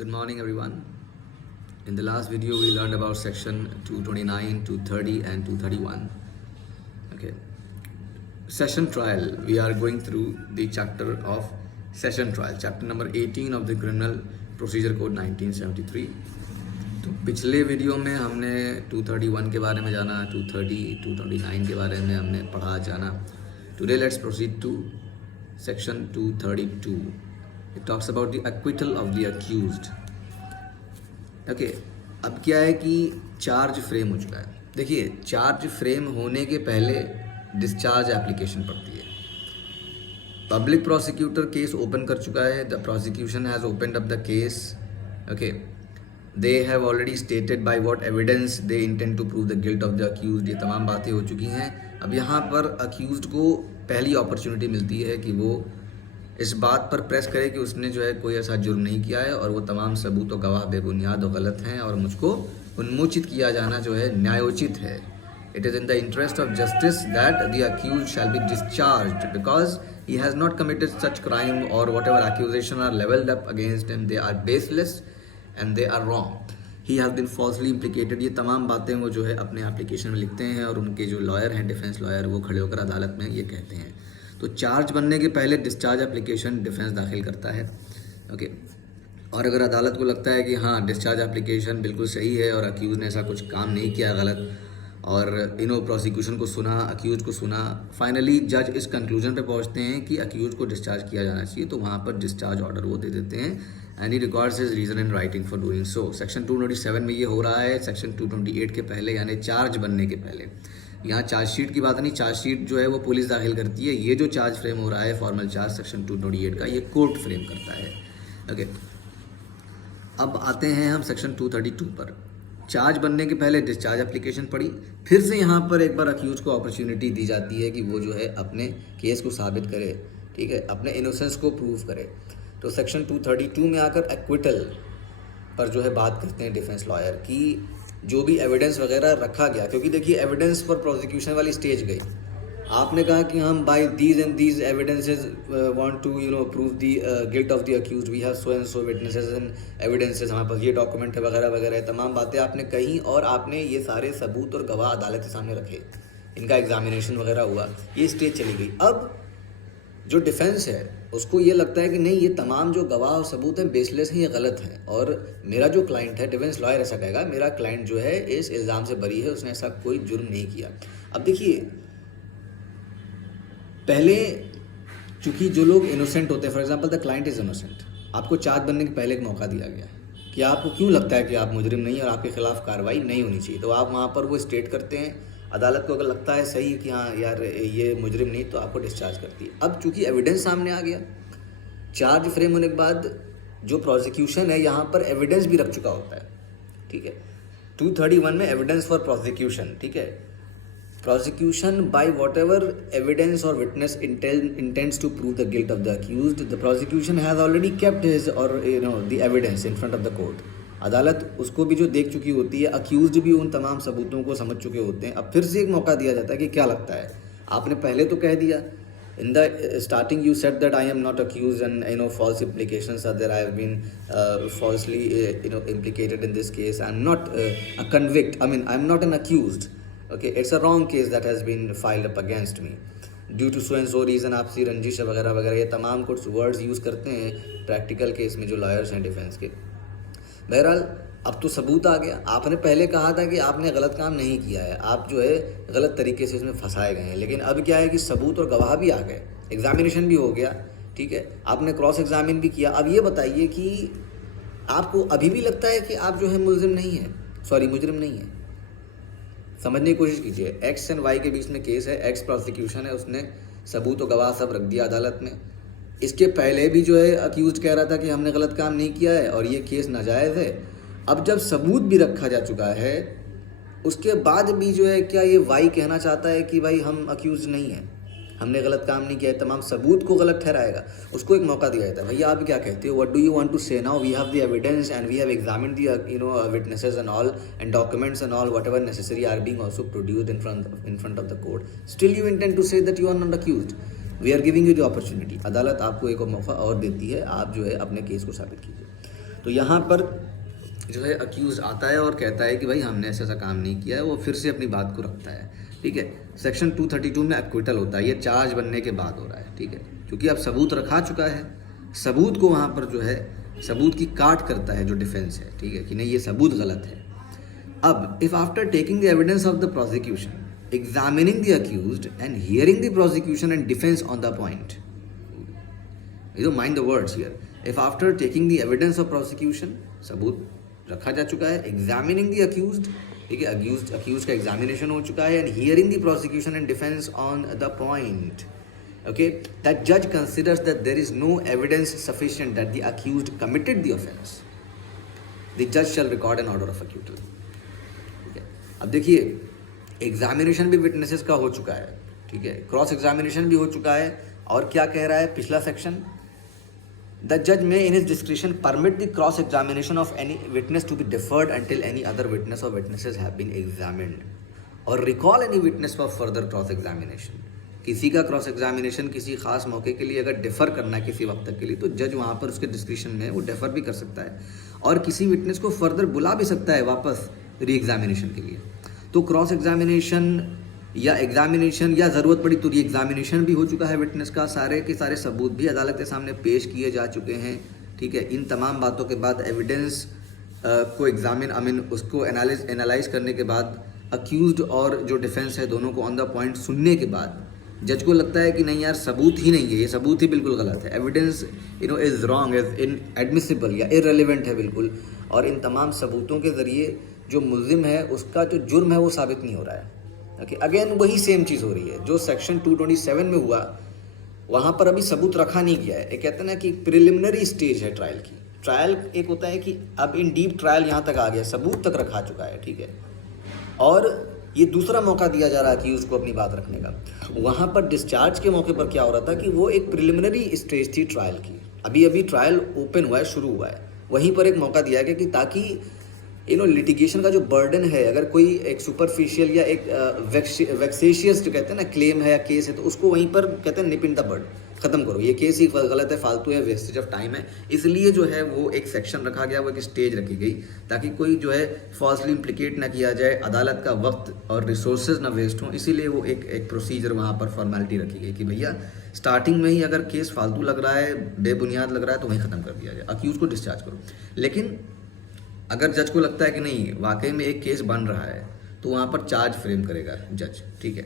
Good morning, everyone. In the last video, we learned about section 229, 230, and 231. Okay. Session trial. We are going through the chapter of session trial, chapter number 18 of the Criminal Procedure Code 1973. तो पिछले video में हमने 231 के बारे में जाना, 230, 229 के बारे में हमने पढ़ा जाना. Today let's proceed to section 232. It talks about the acquittal of the accused. Okay, अब क्या है कि चार्ज फ्रेम हो चुका है. देखिए, चार्ज फ्रेम होने के पहले डिस्चार्ज एप्लीकेशन पड़ती है. पब्लिक प्रोसिक्यूटर केस ओपन कर चुका है. The prosecution has opened up the case. Okay, they have already stated by what evidence they intend to prove the guilt of the accused. ये तमाम बातें हो चुकी हैं. अब यहाँ पर अक्यूज्ड को पहली अपॉर्चुनिटी मिलती है कि वो इस बात पर प्रेस करे कि उसने जो है कोई ऐसा जुर्म नहीं किया है और वो तमाम सबूत और गवाह बेबुनियाद और गलत हैं और मुझको उन्मोचित किया जाना जो है न्यायोचित है. It is in the interest of justice that the accused shall be discharged because he has not committed such crime और whatever accusation are levelled up against him, they are baseless and they are wrong. He have been falsely implicated. ये तमाम बातें वो जो है अपने application में लिखते हैं और उनके जो लॉयर हैं, डिफेंस लॉयर, वो खड़े होकर अदालत में ये कहते हैं. तो चार्ज बनने के पहले डिस्चार्ज एप्लीकेशन डिफेंस दाखिल करता है. ओके, और अगर अदालत को लगता है कि हाँ डिस्चार्ज एप्लीकेशन बिल्कुल सही है और अक्यूज़ ने ऐसा कुछ काम नहीं किया गलत, और प्रोसिक्यूशन को सुना, अक्यूज़ को सुना, फाइनली जज इस कंक्लूजन पे पहुंचते हैं कि अक्यूज़ को डिस्चार्ज किया जाना चाहिए, तो वहाँ पर डिस्चार्ज ऑर्डर वो दे देते हैं. And he records his reason in writing for doing so. Section 227 में ये हो रहा है. सेक्शन 228 के पहले, यानी चार्ज बनने के पहले. यहाँ चार्जशीट की बात नहीं, चार्जशीट जो है वो पुलिस दाखिल करती है. ये जो चार्ज फ्रेम हो रहा है फॉर्मल चार्ज सेक्शन 228 का, ये कोर्ट फ्रेम करता है. ओके, अब आते हैं हम सेक्शन 232 पर. चार्ज बनने के पहले डिस्चार्ज एप्लीकेशन पड़ी. फिर से यहाँ पर एक बार अक्यूज को अपॉर्चुनिटी दी जाती है कि वो जो है अपने केस को साबित करे, ठीक है, अपने इनोसेंस को प्रूव करे. तो सेक्शन 232 में आकर एक्विटल पर जो है बात करते हैं डिफेंस लॉयर की. जो भी एविडेंस वगैरह रखा गया, क्योंकि देखिए एविडेंस फॉर प्रोसिक्यूशन वाली स्टेज गई. आपने कहा कि हम by these and these evidences want to prove the guilt of the accused, we have so and so witnesses and evidences, हमारे पास ये डॉक्यूमेंट है वगैरह वगैरह. तमाम बातें आपने कही और आपने ये सारे सबूत और गवाह अदालत के सामने रखे, इनका एग्जामिनेशन वगैरह हुआ, ये स्टेज चली गई. अब जो डिफेंस है उसको ये लगता है कि नहीं, ये तमाम जो गवाह और सबूत हैं बेसलेस हैं, ये गलत हैं, और मेरा जो क्लाइंट है, डिफेंस लॉयर ऐसा कहेगा, मेरा क्लाइंट जो है इस इल्ज़ाम से बरी है, उसने ऐसा कोई जुर्म नहीं किया. अब देखिए, पहले चूंकि जो लोग इनोसेंट होते हैं, for example the client is innocent, आपको चार्ज बनने के पहले एक मौका दिया गया है कि आपको क्यों लगता है कि आप मुजरिम नहीं और आपके खिलाफ कार्रवाई नहीं होनी चाहिए, तो आप वहाँ पर वो स्टेट करते हैं. अदालत को अगर लगता है सही कि हाँ यार ये मुजरिम नहीं, तो आपको डिस्चार्ज करती है. अब चूंकि एविडेंस सामने आ गया, चार्ज फ्रेम होने के बाद जो प्रोसिक्यूशन है यहाँ पर एविडेंस भी रख चुका होता है, ठीक है. 231 में एविडेंस फॉर प्रोसिक्यूशन, ठीक है. Prosecution by whatever evidence or witness intends to prove the guilt of the accused, the prosecution has already kept his or the evidence in front of the court. अदालत उसको भी जो देख चुकी होती है, अक्यूज्ड भी उन तमाम सबूतों को समझ चुके होते हैं. अब फिर से एक मौका दिया जाता है कि क्या लगता है, आपने पहले तो कह दिया in the starting you said that I am not accused and false implications are there, I have been falsely implicated in this case, I am not a convict, I mean I am not an accused, okay, it's a wrong case that has been filed up against me due to so and so reason. आपसी रंजिश वगैरह वगैरह ये तमाम कुछ words use करते हैं practical case में जो लॉयर्स हैं डिफेंस के. बहरहाल अब तो सबूत आ गया. आपने पहले कहा था कि आपने गलत काम नहीं किया है, आप जो है गलत तरीके से इसमें फंसाए गए हैं, लेकिन अब क्या है कि सबूत और गवाह भी आ गए, एग्जामिनेशन भी हो गया, ठीक है, आपने क्रॉस एग्जामिन भी किया. अब ये बताइए कि आपको अभी भी लगता है कि आप जो है मुलजिम नहीं है, सॉरी मुजरिम नहीं है. समझने की कोशिश कीजिए. एक्स एंड वाई के बीच में केस है, एक्स प्रोसिक्यूशन है, उसने सबूत और गवाह सब रख दिया अदालत में. इसके पहले भी जो है अक्यूज कह रहा था कि हमने गलत काम नहीं किया है और ये केस नाजायज़ है. अब जब सबूत भी रखा जा चुका है, उसके बाद भी जो है क्या ये वाई कहना चाहता है कि भाई हम अक्यूज नहीं हैं, हमने गलत काम नहीं किया है, तमाम सबूत को गलत ठहराएगा. उसको एक मौका दिया जाता है, भैया आप क्या कहते हो, what do you want to say now, we have the evidence and we have examined the witnesses and all and documents and all whatever necessary are being also produced in front of the court, still you intend to say that you are not accused, we are giving you the opportunity. अदालत आपको एक मौका और देती है, आप जो है अपने केस को साबित कीजिए. तो यहाँ पर जो है अक्यूज आता है और कहता है कि भाई हमने ऐसा काम नहीं किया है, वो फिर से अपनी बात को रखता है, ठीक है। सेक्शन 232 में एक्विटल होता है, ये चार्ज बनने के बाद हो रहा है, ठीक है, क्योंकि अब सबूत रखा चुका है, सबूत को वहाँ पर जो है सबूत की काट करता है जो डिफेंस है, ठीक है, कि नहीं ये सबूत गलत है। अब if after taking the evidence of the prosecution, examining the accused and hearing the prosecution and defence on the point, you know mind the words here, if after taking the evidence of prosecution, सबूत रखा जा चुका है, examining the accused, ठीक है, accused का examination हो चुका है, and hearing the prosecution and defence on the point, okay, that judge considers that there is no evidence sufficient that the accused committed the offense, the judge shall record an order of acquittal, ठीक है। अब देखिए examination भी witnesses का हो चुका है, ठीक है, क्रॉस एग्जामिनेशन भी हो चुका है, और क्या कह रहा है पिछला सेक्शन, द जज may in his description permit the cross examination of any witness to be deferred until any other witness or witnesses have been examined, or recall any witness for further cross examination. किसी का cross examination किसी खास मौके के लिए अगर differ करना है किसी वक्त तक के लिए, तो जज वहाँ पर उसके डिस्क्रिप्शन में वो डिफ़र भी कर सकता है, और किसी विटनेस को फर्दर बुला भी सकता है वापस री एग्जामिनेशन के लिए। तो क्रॉस एग्जामिनेशन या एग्जामिनेशन या ज़रूरत पड़ी तो री एग्जामिनेशन भी हो चुका है विटनेस का, सारे के सारे सबूत भी अदालत के सामने पेश किए जा चुके हैं, ठीक है। इन तमाम बातों के बाद एविडेंस को उसको एनालाइज करने के बाद अक्यूज्ड और जो डिफेंस है दोनों को ऑन द पॉइंट सुनने के बाद जज को लगता है कि नहीं यार सबूत ही नहीं है, ये सबूत ही बिल्कुल गलत है, evidence is wrong, is inadmissible या इररिलेवेंट है बिल्कुल, और इन तमाम सबूतों के ज़रिए जो मुल्जिम है उसका जो जुर्म है वो साबित नहीं हो रहा है। ओके, अगेन वही सेम चीज़ हो रही है जो सेक्शन 227 में हुआ, वहाँ पर अभी सबूत रखा नहीं गया है। एक कहते हैं ना कि प्रिलिमिनरी स्टेज है ट्रायल की, ट्रायल एक होता है कि अब इन डीप ट्रायल यहाँ तक आ गया, सबूत तक रखा चुका है, ठीक है, और ये दूसरा मौका दिया जा रहा है कि उसको अपनी बात रखने का। वहाँ पर डिस्चार्ज के मौके पर क्या हो रहा था कि वो एक प्रिलिमिनरी स्टेज थी ट्रायल की, अभी अभी ट्रायल ओपन हुआ है, शुरू हुआ है, वहीं पर एक मौका दिया गया कि ताकि लिटिगेशन का जो बर्डन है, अगर कोई एक सुपरफिशियल या एक वेक्सेशियस जो कहते हैं ना क्लेम है या केस है, तो उसको वहीं पर कहते हैं निप इन द बर्ड, ख़त्म करो, ये केस ही गलत है, फालतू है, वेस्टेज ऑफ टाइम है। इसलिए जो है वो एक सेक्शन रखा गया, वो एक स्टेज रखी गई ताकि कोई जो है फॉल्सली इम्प्लिकेट ना किया जाए, अदालत का वक्त और रिसोर्सेज ना वेस्ट हों, इसीलिए वो एक प्रोसीजर वहाँ पर फॉर्मेलिटी रखी गई कि भैया स्टार्टिंग में ही अगर केस फालतू लग रहा है, बेबुनियाद लग रहा है, तो वहीं ख़त्म कर दिया जाए, अक्यूज़ को डिस्चार्ज करो। लेकिन अगर जज को लगता है कि नहीं वाकई में एक केस बन रहा है, तो वहाँ पर चार्ज फ्रेम करेगा जज, ठीक है,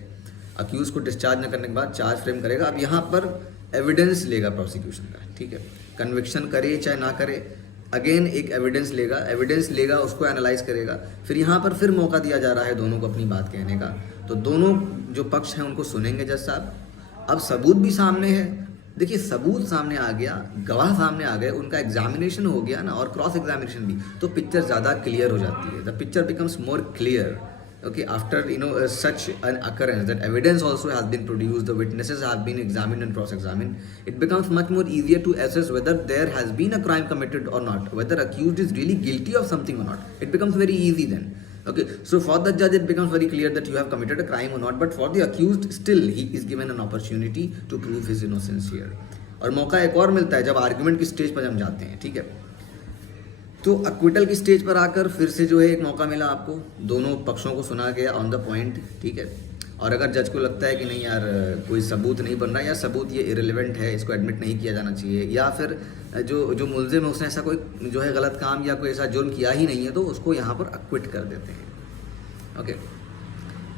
अक्यूज़ को डिस्चार्ज न करने के बाद चार्ज फ्रेम करेगा। अब यहाँ पर एविडेंस लेगा प्रोसिक्यूशन का, ठीक है, कन्विक्शन करे चाहे ना करे, अगेन एक एविडेंस लेगा, उसको एनालाइज करेगा, फिर यहाँ पर फिर मौका दिया जा रहा है दोनों को अपनी बात कहने का। तो दोनों जो पक्ष हैं उनको सुनेंगे जज साहब। अब सबूत भी सामने है, देखिए सबूत सामने आ गया, गवाह सामने आ गए, उनका एग्जामिनेशन हो गया ना, और क्रॉस एग्जामिनेशन भी, तो पिक्चर ज़्यादा क्लियर हो जाती है, the picture becomes more clear. Okay, after such an occurrence that evidence also has been produced, the witnesses have been examined and cross-examined, it becomes much more easier to assess whether there has been a crime committed or not, whether accused is really guilty of something or not. It becomes very easy then. Okay, so for the judge it becomes very clear that you have committed a crime or not, but for the accused still he is given an opportunity to prove his innocence here. और मौका एक और मिलता है जब argument की stage पर हम जाते हैं, ठीक है। तो अक्विटल की स्टेज पर आकर फिर से जो है एक मौका मिला आपको, दोनों पक्षों को सुना गया ऑन द पॉइंट, ठीक है। और अगर जज को लगता है कि नहीं यार कोई सबूत नहीं बन रहा, या सबूत ये इरेलीवेंट है, इसको एडमिट नहीं किया जाना चाहिए, या फिर जो मुल्जिम है उसने ऐसा कोई जो है गलत काम या कोई ऐसा जुर्म किया ही नहीं है, तो उसको यहाँ पर अक्विट कर देते हैं। ओके,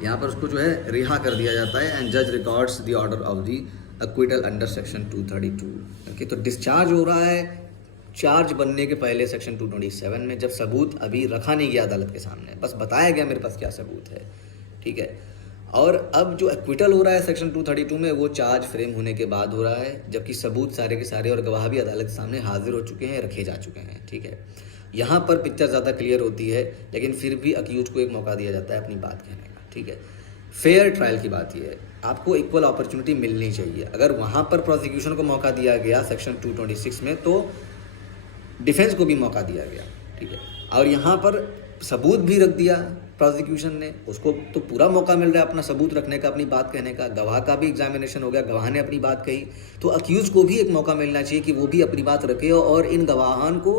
यहाँ पर उसको जो है रिहा कर दिया जाता है, एंड जज records the order of the acquittal under section 232। Okay, तो डिस्चार्ज हो रहा है चार्ज बनने के पहले सेक्शन 227 में, जब सबूत अभी रखा नहीं गया अदालत के सामने, बस बताया गया मेरे पास क्या सबूत है, ठीक है। और अब जो एक्विटल हो रहा है सेक्शन 232 में, वो चार्ज फ्रेम होने के बाद हो रहा है, जबकि सबूत सारे के सारे और गवाह भी अदालत के सामने हाजिर हो चुके हैं, रखे जा चुके हैं, ठीक है। यहाँ पर पिक्चर ज़्यादा क्लियर होती है, लेकिन फिर भी अक्यूज को एक मौका दिया जाता है अपनी बात कहने का, ठीक है। फेयर ट्रायल की बात यह है, आपको इक्वल अपॉर्चुनिटी मिलनी चाहिए। अगर वहाँ पर प्रोसिक्यूशन को मौका दिया गया सेक्शन 226 में, तो डिफेंस को भी मौका दिया गया, ठीक है। और यहाँ पर सबूत भी रख दिया प्रोसिक्यूशन ने, उसको तो पूरा मौका मिल रहा है अपना सबूत रखने का, अपनी बात कहने का। गवाह का भी एग्जामिनेशन हो गया, गवाह ने अपनी बात कही, तो अक्यूज़ को भी एक मौका मिलना चाहिए कि वो भी अपनी बात रखे और इन गवाहान को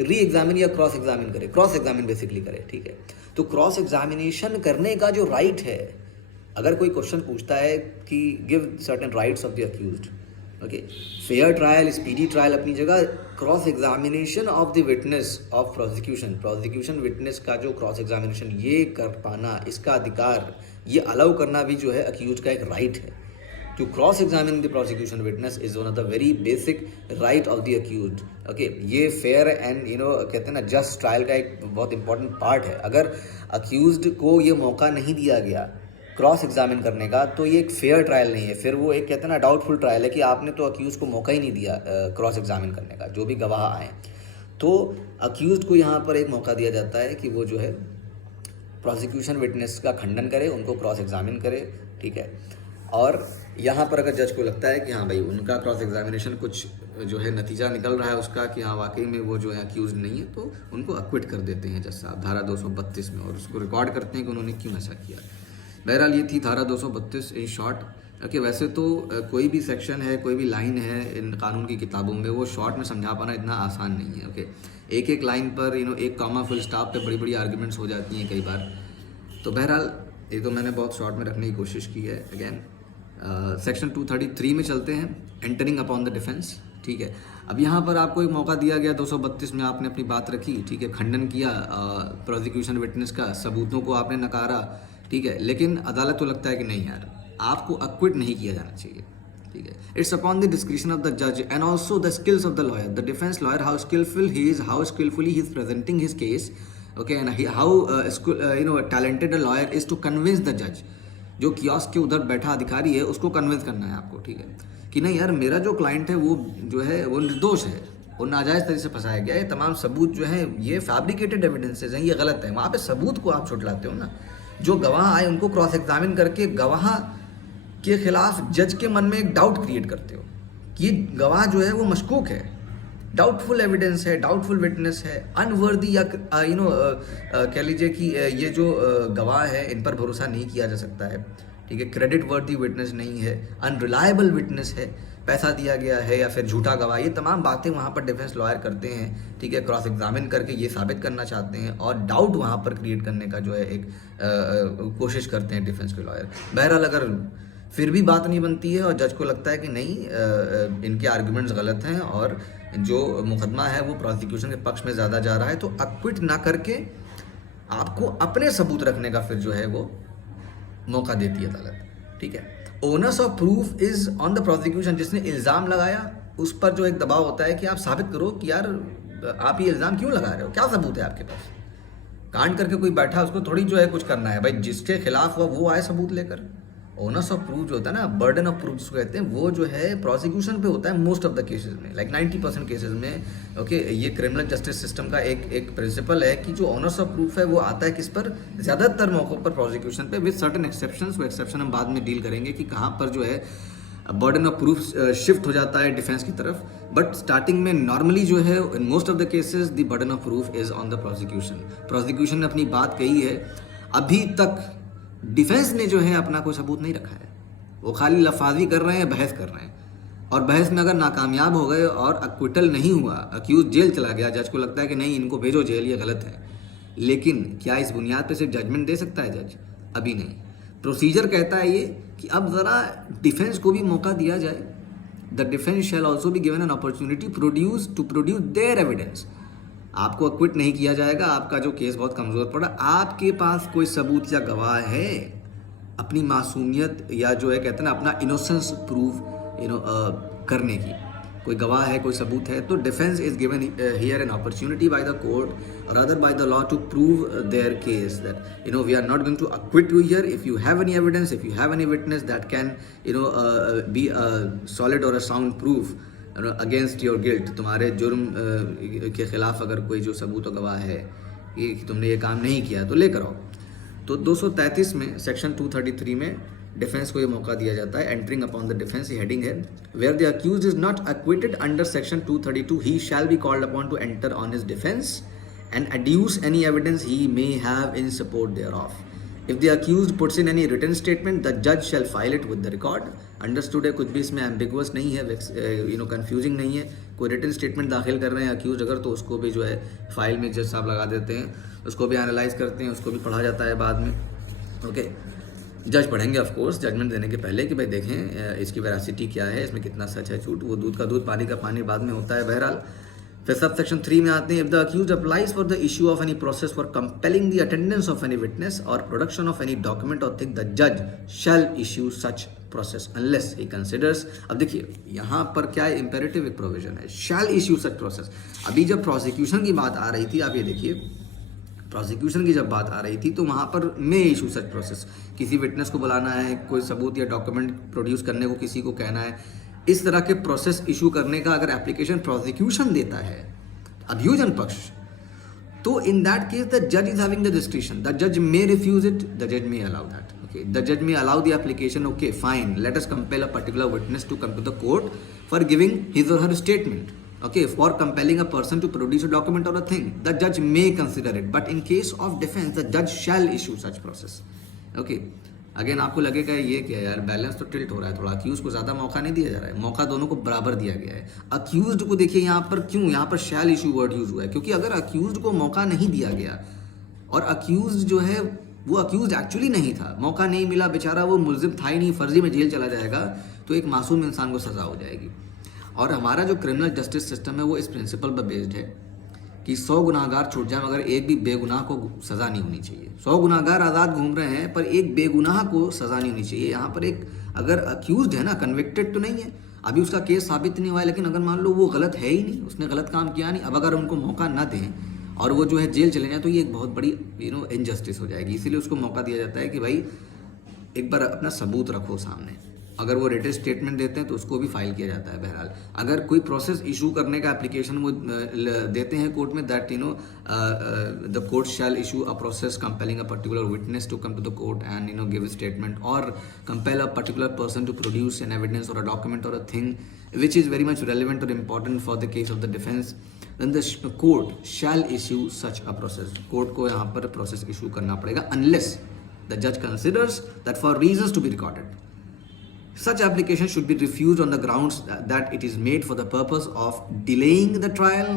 री एग्जामिन या क्रॉस एग्जामिन करे, क्रॉस एग्जामिन बेसिकली करे, ठीक है। तो क्रॉस एग्जामिनेशन करने का जो राइट है, अगर कोई क्वेश्चन पूछता है कि give certain rights of the accused, okay, fair trial, speedy trial अपनी जगह, cross examination of the witness of prosecution, prosecution witness का जो क्रॉस एग्जामिनेशन ये कर पाना, इसका अधिकार, ये अलाउ करना भी जो है अक्यूज का एक राइट है। To cross examine the prosecution witness is one of the very basic right of the accused, okay. ये फेयर एंड कहते हैं ना जस्ट ट्रायल का एक बहुत इंपॉर्टेंट पार्ट है। अगर अक्यूज्ड को ये मौका नहीं दिया गया क्रॉस एग्जामिन करने का, तो ये एक फेयर ट्रायल नहीं है, फिर वो एक कहते हैं ना डाउटफुल ट्रायल है कि आपने तो अक्यूज को मौका ही नहीं दिया क्रॉस एग्जामिन करने का, जो भी गवाह आए। तो अक्यूज्ड को यहाँ पर एक मौका दिया जाता है कि वो जो है प्रोसिक्यूशन विटनेस का खंडन करे, उनको क्रॉस एग्जामिन करे, ठीक है। और यहाँ पर अगर जज को लगता है कि हाँ भाई उनका क्रॉस एग्जामिनेशन कुछ जो है नतीजा निकल रहा है उसका कि हाँ वाकई में वो जो है अक्यूज नहीं है, तो उनको अक्विट कर देते हैं जज साहब धारा 232 में, और उसको रिकॉर्ड करते हैं कि उन्होंने क्यों ऐसा किया। बहरहाल ये थी धारा 232 इन शॉर्ट, ओके। वैसे तो कोई भी सेक्शन है, कोई भी लाइन है इन कानून की किताबों में, वो शॉर्ट में समझा पाना इतना आसान नहीं है, ओके। एक एक लाइन पर एक कॉमा फुल स्टॉप पे बड़ी बड़ी आर्ग्यूमेंट्स हो जाती हैं कई बार। तो बहरहाल ये तो मैंने बहुत शॉर्ट में रखने की कोशिश की है। अगेन सेक्शन 233 में चलते हैं, एंटरिंग अपॉन द डिफेंस, ठीक है। अब यहाँ पर आपको एक मौका दिया गया 232 में, आपने अपनी बात रखी, ठीक है, खंडन किया प्रोसिक्यूशन विटनेस का, सबूतों को आपने नकारा, ठीक है, लेकिन अदालत को लगता है कि नहीं यार आपको अक्विट नहीं किया जाना चाहिए, ठीक है। It's upon the description of the जज and also the skills of the lawyer, the defence lawyer, how skilful he is, how skilfully he is presenting his case, okay, and how talented a lawyer is to convince the जज। जो kiosk के उधर बैठा अधिकारी है उसको convince करना है आपको, ठीक है, कि नहीं यार मेरा जो क्लाइंट है वो जो है वो निर्दोष है, वो नाजायज़ तरीके से फंसाया गया है, तमाम सबूत जो है ये फैब्रिकेटेड एविडेंसेज हैं, ये गलत है। वहाँ पे सबूत को आप छुटलाते हो ना। जो गवाह आए उनको क्रॉस एग्जामिन करके गवाह के खिलाफ जज के मन में एक डाउट क्रिएट करते हो कि गवाह जो है वो मशकूक है, डाउटफुल एविडेंस है, डाउटफुल विटनेस है, अनवर्दी या कह लीजिए कि ये जो गवाह है इन पर भरोसा नहीं किया जा सकता है, ठीक है, क्रेडिट वर्दी विटनेस नहीं है, अनरिलायबल विटनेस है, पैसा दिया गया है या फिर झूठा गवाह, ये तमाम बातें वहाँ पर डिफेंस लॉयर करते हैं, ठीक है, क्रॉस एग्जामिन करके ये साबित करना चाहते हैं और डाउट वहाँ पर क्रिएट करने का जो है एक कोशिश करते हैं डिफेंस के लॉयर। बहरहाल अगर फिर भी बात नहीं बनती है और जज को लगता है कि नहीं इनके आर्गुमेंट्स गलत हैं और जो मुकदमा है वो प्रोसिक्यूशन के पक्ष में ज़्यादा जा रहा है, तो अक्विट ना करके आपको अपने सबूत रखने का फिर जो है वो मौका देती है अदालत, ठीक है। Owners of proof is on the prosecution, जिसने इल्ज़ाम लगाया उस पर जो एक दबाव होता है कि आप साबित करो कि यार आप ये इल्ज़ाम क्यों लगा रहे हो, क्या सबूत है आपके पास। कांड करके कोई बैठा उसको थोड़ी जो है कुछ करना है भाई, जिसके खिलाफ हुआ वो आए सबूत लेकर। ओनर्स ऑफ प्रूफ जो होता है ना, बर्डन ऑफ प्रूफ जिसको कहते हैं, वो जो है प्रोसिक्यूशन पे होता है मोस्ट ऑफ द केसेस में, लाइक 90% केसेस में, ओके। ये क्रिमिनल जस्टिस सिस्टम का एक प्रिंसिपल है कि जो ओनर्स ऑफ प्रूफ है वो आता है किस पर, ज़्यादातर मौक़ों पर प्रोसिक्यूशन पे, विद सर्टेन एक्सेप्शंस। वो एक्सेप्शन हम बाद में डील करेंगे कि कहाँ पर जो है बर्डन ऑफ प्रूफ शिफ्ट हो जाता है डिफेंस की तरफ, बट स्टार्टिंग में नॉर्मली जो है in most of the cases the burden of proof is on the prosecution. Prosecution ने अपनी बात कही है, अभी तक डिफेंस ने जो है अपना कोई सबूत नहीं रखा है, वो खाली लफाजी कर रहे हैं, बहस कर रहे हैं, और बहस में अगर नाकामयाब हो गए और अक्विटल नहीं हुआ, अक्यूज जेल चला गया, जज को लगता है कि नहीं इनको भेजो जेल, ये गलत है, लेकिन क्या इस बुनियाद पे सिर्फ जजमेंट दे सकता है जज? अभी नहीं। प्रोसीजर कहता है ये कि अब ज़रा डिफेंस को भी मौका दिया जाए। The defence shall also be given an opportunity to produce their evidence. आपको अक्विट नहीं किया जाएगा, आपका जो केस बहुत कमज़ोर पड़ा, आपके पास कोई सबूत या गवाह है अपनी मासूमियत या जो है कहते हैं ना अपना इनोसेंस प्रूव करने की, कोई गवाह है, कोई सबूत है, तो defence is given here an opportunity by the court or other by the law to prove their case that we are not going to acquit you here if you have any evidence, if you have any witness that can be a solid or a sound proof against your guilt. तुम्हारे जुर्म के खिलाफ अगर कोई जो सबूत और गवाह है कि तुमने ये काम नहीं किया तो लेकर आओ। तो 233 में सेक्शन 233 में डिफेंस को ये मौका दिया जाता है। एंटरिंग अपॉन द डिफेंस ये हेडिंग है, where the accused is not acquitted under section 232 he shall be called upon to enter on his defence and adduce any evidence he may have in support thereof. If the accused puts in any written statement, the judge shall file it with the record. Understood है, कुछ भी इसमें ambiguous नहीं है, confusing नहीं है, कोई written statement दाखिल कर रहे हैं अक्यूज अगर, तो उसको भी जो है फाइल में जज साहब लगा देते हैं, उसको भी एनालाइज करते हैं, उसको भी पढ़ा जाता है बाद में। ओके, जज पढ़ेंगे ऑफ कोर्स जजमेंट देने के पहले कि भाई देखें इसकी वेरासिटी क्या है, इसमें कितना सच है झूठ, वो दूध का दूध पानी का पानी बाद में होता है। बहरहाल फिर सब सेक्शन 3 में आते हैं, if the accuse applies for the issue of any process for compelling the attendance of any witness or production of any document or thing, the जज shall issue such process unless he considers. अब देखिए यहाँ पर क्या है, imperative एक provision है, शैल issue such process. अभी जब प्रोसिक्यूशन की बात आ रही थी, आप ये देखिए प्रोसिक्यूशन की जब बात आ रही थी तो वहाँ पर मे इशू सच प्रोसेस, किसी विटनेस को बुलाना है, कोई सबूत या डॉक्यूमेंट प्रोड्यूस करने को किसी को कहना है, इस तरह के प्रोसेस इशू करने का अगर एप्लीकेशन प्रोसिक्यूशन देता है अभ्युजन पक्ष, तो इन दैट केस द जज is having the description, the जज मे रिफ्यूज इट, द जज मे अलाउ दैट। ओके, द जज मे allow the application, okay fine, let us compel a particular witness to come to the court for giving his और हर statement, okay, for compelling a person to produce a document or a thing, the judge may consider it, but in case of defense the judge shall issue such process। okay, again आपको लगेगा ये क्या यार, balance तो tilt हो रहा है थोड़ा, अक्यूज को ज़्यादा मौका नहीं दिया जा रहा है, मौका दोनों को बराबर दिया गया है। अक्यूज्ड को देखिए यहाँ पर क्यों, यहाँ पर शैल इशू वर्ड यूज हुआ है, क्योंकि अगर अक्यूज्ड को मौका नहीं दिया गया और अक्यूज्ड जो है वो अक्यूज्ड एक्चुअली नहीं था, मौका नहीं मिला, बेचारा वो मुलजिम था ही नहीं, फर्जी में जेल चला जाएगा, तो एक मासूम इंसान को सज़ा हो जाएगी। और हमारा जो क्रिमिनल जस्टिस सिस्टम है वो इस प्रिंसिपल पर बेस्ड है कि 100 गुनाहगार छूट जाए मगर एक भी बेगुनाह को सज़ा नहीं होनी चाहिए। 100 गुनाहगार आज़ाद घूम रहे हैं पर एक बेगुनाह को सज़ा नहीं होनी चाहिए। यहाँ पर एक अगर अक्यूज्ड है ना, कन्विक्टेड तो नहीं है, अभी उसका केस साबित नहीं हुआ है, लेकिन अगर मान लो वो गलत है ही नहीं, उसने गलत काम किया नहीं, अब अगर उनको मौका ना दें और वो जो है जेल चले जाए तो ये एक बहुत बड़ी इनजस्टिस हो जाएगी। इसीलिए उसको मौका दिया जाता है कि भाई एक बार अपना सबूत रखो सामने। अगर वो रिटन स्टेटमेंट देते हैं तो उसको भी फाइल किया जाता है। बहरहाल अगर कोई प्रोसेस इशू करने का एप्लीकेशन वो देते हैं कोर्ट में, that the court shall issue a process compelling a particular witness to come to the court and give statement or compel a particular person to produce an evidence or a document or a thing which is very much relevant or important for the case of the defense, then the court shall issue such a process। Court को यहाँ पर process issue करना पड़ेगा unless the judge considers that for reasons to be recorded such application should be refused on the grounds that it is made for the purpose of delaying the trial,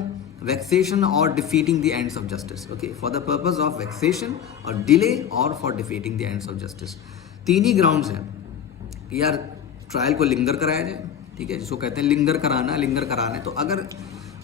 vexation or defeating the ends of justice। okay, for the purpose of vexation or delay or for defeating the ends of justice। तीन ही grounds हैं कि यार trial को linger कराया जाए, ठीक है, जिसको कहते हैं लिंगर कराना है। तो अगर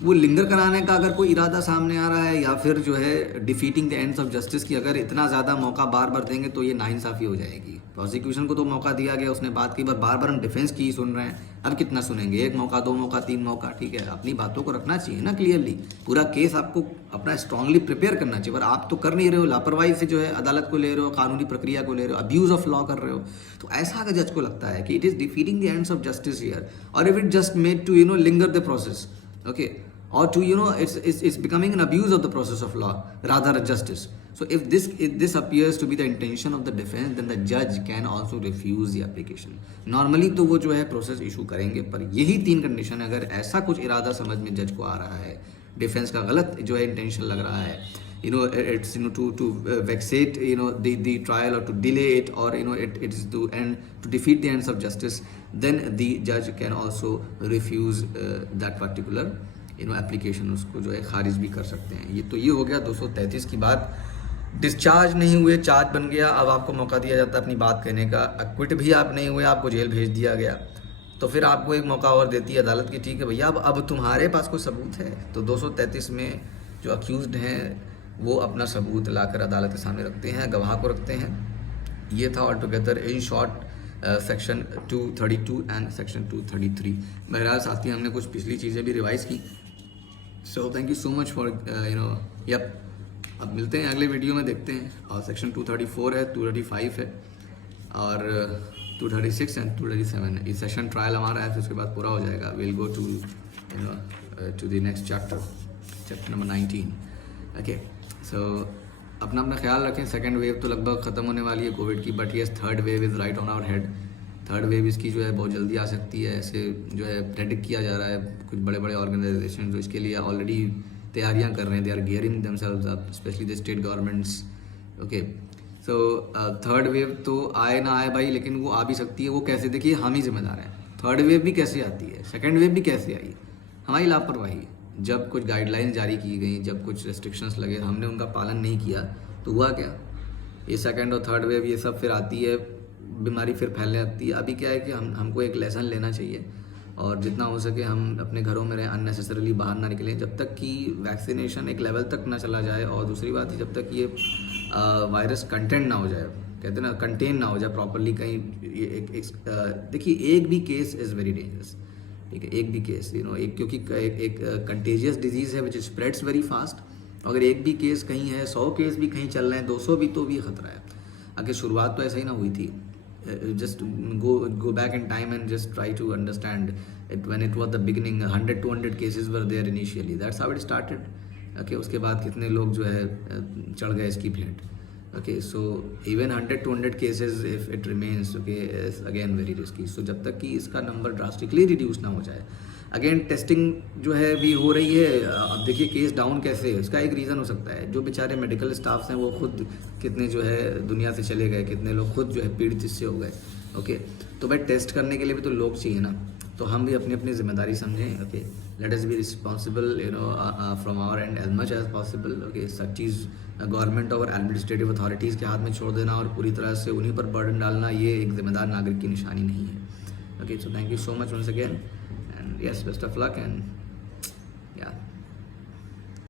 वो लिंगर कराने का अगर कोई इरादा सामने आ रहा है या फिर जो है defeating the ends of justice की अगर इतना ज़्यादा मौका बार बार देंगे तो ये नाइंसाफ़ी हो जाएगी। प्रोसिक्यूशन को तो मौका दिया गया, उसने बात की, बार बार हम डिफेंस की ही सुन रहे हैं, अब कितना सुनेंगे, एक मौका, दो मौका, तीन मौका, ठीक है, अपनी बातों को रखना चाहिए ना क्लियरली, पूरा केस आपको अपना स्ट्रांगली प्रिपेयर करना चाहिए, पर आप तो कर नहीं रहे हो, लापरवाही से जो है अदालत को ले रहे हो, कानूनी प्रक्रिया को ले रहे हो, अब्यूज़ ऑफ लॉ कर रहे हो। तो ऐसा अगर जज को लगता है कि it is defeating the ends of justice here or if it just made to linger the process, okay, or to it's becoming an abuse of the process of law rather than justice। so if this appears to be the intention of the defense, then the judge can also refuse the application। normally तो वो जो है process issue करेंगे, पर यही तीन condition है, अगर ऐसा कुछ इरादा समझ में जज को आ रहा है, डिफेंस का गलत जो है इंटेंशन लग रहा है, it's to vexate the trial or to delay it or it is to defeat the ends of justice, then the judge can also refuse that particular application, उसको जो है खारिज भी कर सकते हैं। ये हो गया 233 की बात। डिस्चार्ज नहीं हुए, चार्ज बन गया, अब आपको मौका दिया जाता है अपनी बात कहने का। एक्विट भी आप नहीं हुए, आपको जेल भेज दिया गया, तो फिर आपको एक मौका और देती है अदालत की, ठीक है भैया अब तुम्हारे पास कोई सबूत है, तो 233 में जो अक्यूज्ड हैं वो अपना सबूत लाकर अदालत के सामने रखते हैं, गवाह को रखते हैं। ये था all together in short section 232 and section 233। बहरहाल साथ ही हमने कुछ पिछली चीज़ें भी रिवाइज़ की। सो thank you so much for अब मिलते हैं अगले वीडियो में, देखते हैं। और सेक्शन 234 है, 235 है और 236 एंड 237 है। ये सेशन ट्रायल हमारा है, फिर उसके बाद पूरा हो जाएगा। Will go to the next chapter number 19। Okay, so अपना ख्याल रखें। सेकेंड वेव तो लगभग ख़त्म होने वाली है कोविड की, but yes third wave is right on our head. Third wave इसकी जो है बहुत जल्दी आ सकती है, ऐसे जो है प्रेडिक्ट किया जा रहा है। कुछ बड़े बड़े ऑर्गेनाइजेशन जो इसके लिए ऑलरेडी तैयारियां कर रहे हैं, they are gearing themselves up, specially the state governments. Okay, so third wave तो आए ना आए भाई, लेकिन वो आ भी सकती है। वो कैसे, देखिए हम ही जिम्मेदार हैं। थर्ड वेव भी कैसे आती है, सेकेंड वेव भी कैसे आई, हमारी लापरवाही, जब कुछ गाइडलाइन जारी की गई, जब कुछ रेस्ट्रिक्शंस लगे, हमने उनका पालन नहीं किया तो हुआ क्या, ये सेकंड और थर्ड वेव ये सब फिर आती है, बीमारी फिर फैलने लगती है। अभी क्या है कि हमको एक लेसन लेना चाहिए और जितना हो सके हम अपने घरों में रहें, अननेसेसरीली बाहर ना निकलें जब तक कि वैक्सीनेशन एक लेवल तक ना चला जाए। और दूसरी बात है, जब तक ये वायरस कंटेंट ना हो जाए, कहते हैं ना, कंटेन ना हो जाए प्रॉपरली कहीं। देखिए, एक भी केस इज़ वेरी डेंजरस, ठीक है, एक भी केस, एक, क्योंकि एक कंटेजियस डिजीज़ है विच स्प्रेड्स वेरी फास्ट। अगर एक भी केस कहीं है, 100 केस भी कहीं चल रहे हैं, 200 भी, तो भी खतरा है। अगर शुरुआत तो ऐसा ही ना हुई थी। Just go back in time and just try to understand it when it was the beginning. 100-200 cases were there initially. That's how it started. Okay, उसके बाद कितने लोग जो है चढ़ गए इसकी भेंट। Okay, so even 100-200 cases if it remains, okay, is again very risky. So जब तक कि इसका नंबर drastically reduce ना हो जाए, अगेन टेस्टिंग जो है भी हो रही है। अब देखिए केस डाउन कैसे है, इसका एक रीज़न हो सकता है, जो बेचारे मेडिकल स्टाफ्स हैं वो खुद कितने जो है दुनिया से चले गए, कितने लोग खुद जो है पीड़ित इससे हो गए। ओके, तो भाई टेस्ट करने के लिए भी तो लोग चाहिए ना, तो हम भी अपनी अपनी जिम्मेदारी समझें। Okay, let us be responsible from our end as much as possible. Okay, सब चीज़ गवर्नमेंट और एडमिनिस्ट्रेटिव अथॉरिटीज़ के हाथ में छोड़ देना और पूरी तरह से उन्हीं पर बर्डन डालना, ये एक जिम्मेदार नागरिक की निशानी नहीं है। Okay, so thank you so much once again, and yes, best of luck, and yeah.